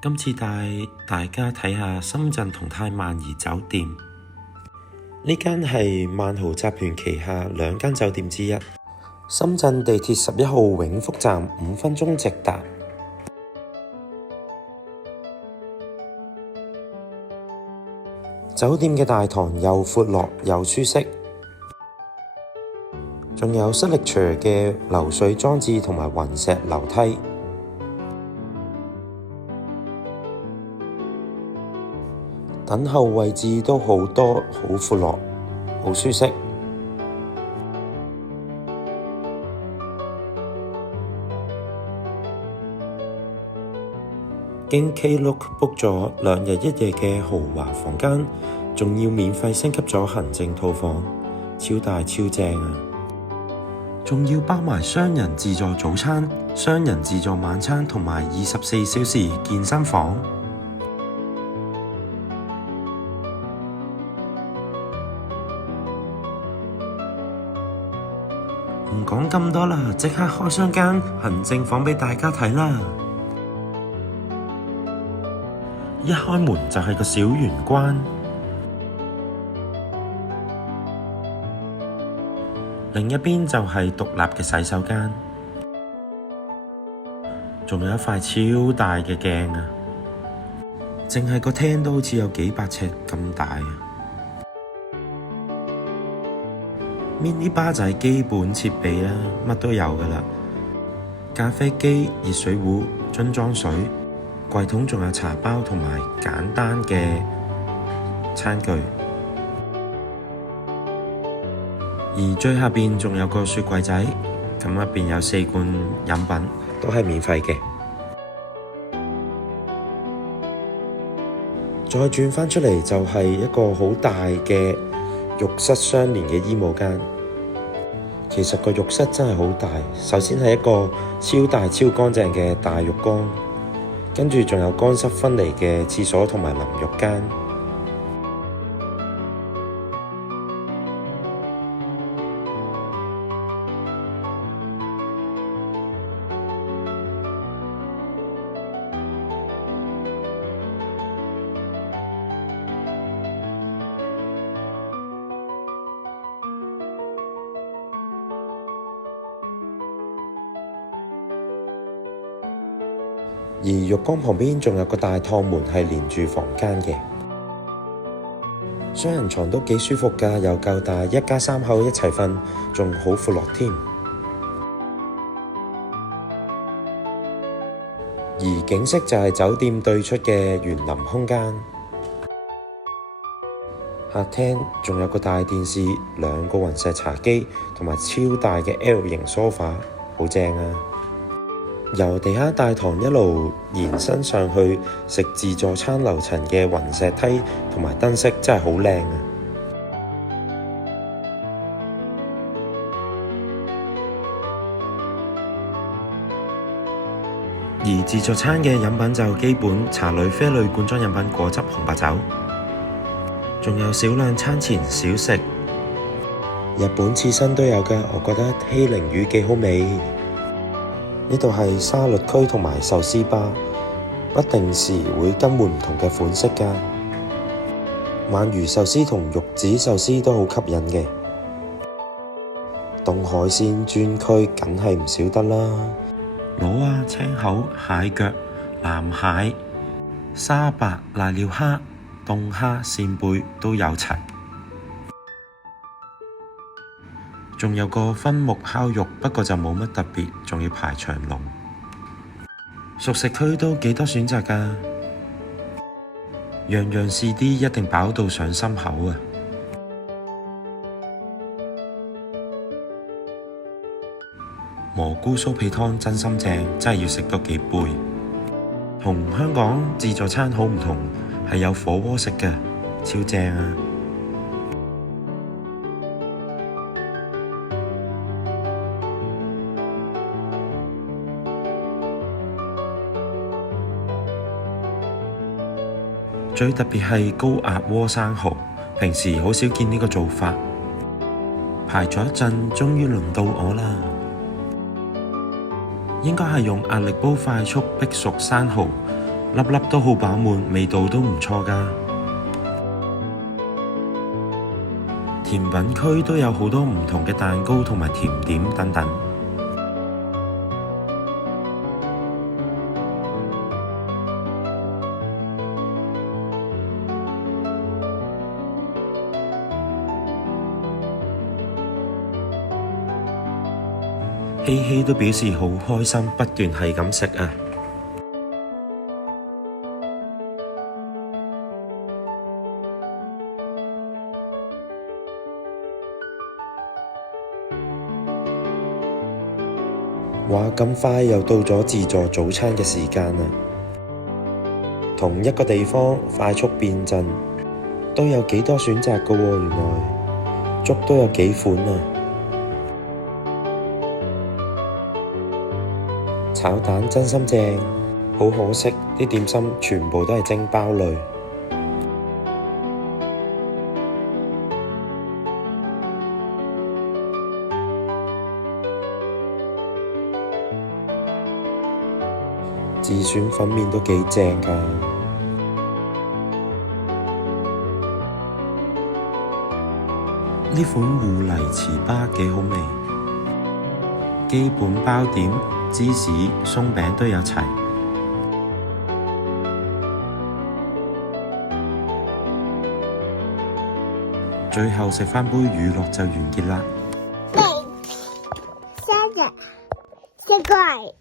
今次帶大家睇下深圳同泰萬怡酒店。呢間係萬豪集團旗下2間酒店之一。深圳地鐵11號永福站5分鐘直達。酒店嘅大堂又闊落又舒適，仲有塞力斜嘅流水裝置同埋雲石樓梯。等候位置都好多，好闊落，好舒適。經 Klook book 咗2日1夜嘅豪華房間，仲要免費升級咗行政套房，超大超正啊！仲要包埋雙人自助早餐、雙人自助晚餐同埋24小時健身房。唔講咁多啦，即刻開箱間行政房俾大家睇啦！一開門就係個小玄關，另一邊就係獨立嘅洗手間，仲有一塊超大嘅鏡啊！淨係個廳都好似有幾百尺咁大啊！mini bar就係基本設備啦，乜都有噶啦，咖啡機、熱水壺、樽裝水。櫃桶仲有茶包同埋簡單嘅餐具，而最下邊仲有個雪櫃仔，咁入邊有4罐飲品，都係免費嘅。再轉返出嚟就係一個好大嘅浴室相連嘅衣帽間。其實個浴室真係好大，首先係一個超大超乾淨嘅大浴缸。跟住仲有乾濕分離嘅廁所同埋淋浴間，而浴缸旁邊仲有個大趟門係連住房間嘅，雙人床都幾舒服㗎，又夠大，一家3口一齊瞓，仲好闊落添。而景色就係酒店對出嘅園林空間，客廳仲有個大電視、2個雲石茶几同埋超大嘅 L 型梳化，好正啊！由地下大堂一路延伸上去，食自助餐樓層嘅雲石梯同埋燈飾真係好靚啊！而自助餐嘅飲品就基本茶類、啡類、罐裝飲品、果汁、紅白酒，仲有少量餐前小食。日本刺身都有㗎，我覺得希靈魚幾好味。呢度係沙律區同埋壽司吧，不定時會更換唔同嘅款式㗎。鰻魚壽司同玉子壽司都好吸引嘅。凍海鮮專區梗係唔少得啦，螺啊、青口、蟹腳、南蟹、沙白、瀨尿蝦、凍蝦、扇貝都有齊。仲有個分目烤肉，不過就冇乜特別，仲要排長龍。熟食區都幾多選擇㗎，樣樣試啲，一定飽到上心口啊！蘑菇酥皮湯真心正，真係要食多幾杯。同香港自助餐好唔同，係有火鍋食嘅，超正啊！最特別係高壓鍋生蠔，平時好少見呢個做法。排咗一陣，終於輪到我啦！應該係用壓力煲快速逼熟生蠔，粒粒都好飽滿，味道都唔錯㗎。甜品區都有好多唔同嘅蛋糕同埋甜點等等。希希都表示好開心，不斷係咁食啊！哇！咁快又到咗自助早餐嘅時間啦！同一個地方快速變陣，都有幾多選擇㗎喎，原來粥都有幾款啊！炒蛋真心正，好可惜啲點心全部都係蒸包類。自選粉麵都幾正㗎。呢款芋泥糍粑幾好味，基本包點、芝士、鬆餅都有齊。最後食返杯乳酪就完結啦。生日，食過。